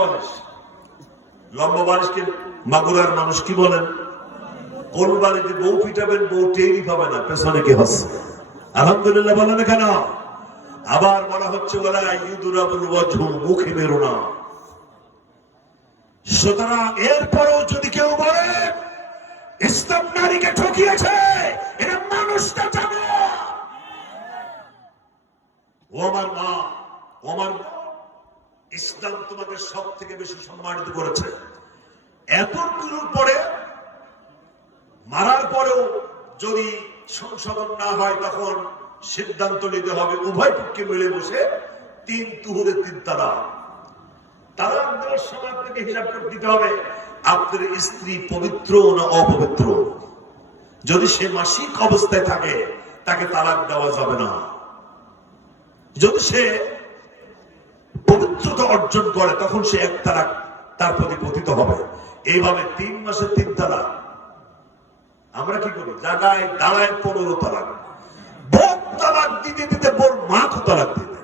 বালিশ, লম্বা বালিশকে মাগুরার মানুষ কি বলেন? কোন বাড়িতে বউ পিটাবেন, বউ টেরই পাবে না পেছনে কি হচ্ছে। আলহামদুলিল্লাহ বলেন কেন? আবার বলা হচ্ছে বলা ইউদুরাবুল ওয়াজহু, মুখে মেরো না। সুতরাং এরপরেও যদি কেউ বলে ইসলাম নারীকে ঠকিয়েছে, এটা মানুষটা জানো। ও আমার মা, ও আমার, ইসলাম তোমাকে সব থেকে বেশি সম্মানিত করেছে। এত কিছুর পরে, মারার পরেও যদি সংশোধন না হয়, তখন সিদ্ধান্ত নিতে হবে উভয় পক্ষে মিলে বসে 3 তুহুরে 3 তালাক। তালাক দেওয়ার সময় আপনাকে হিসাব করে দিতে হবে আপনার স্ত্রী পবিত্র না অপবিত্র। যদি সে মাসিক অবস্থায় থাকে, তাকে তালাক দেওয়া যাবে না। যদি সে পবিত্রতা অর্জন করে, তখন সে 1 তালাক তার প্রতি পতিত হবে। এইভাবে 3 মাসে 3 তালাক। আমরা কি করি? জায়গায় দাঁড়ায় 15 তালাক। বোন তালাক দিতে দিতে বোর মা তো তালাক দিতে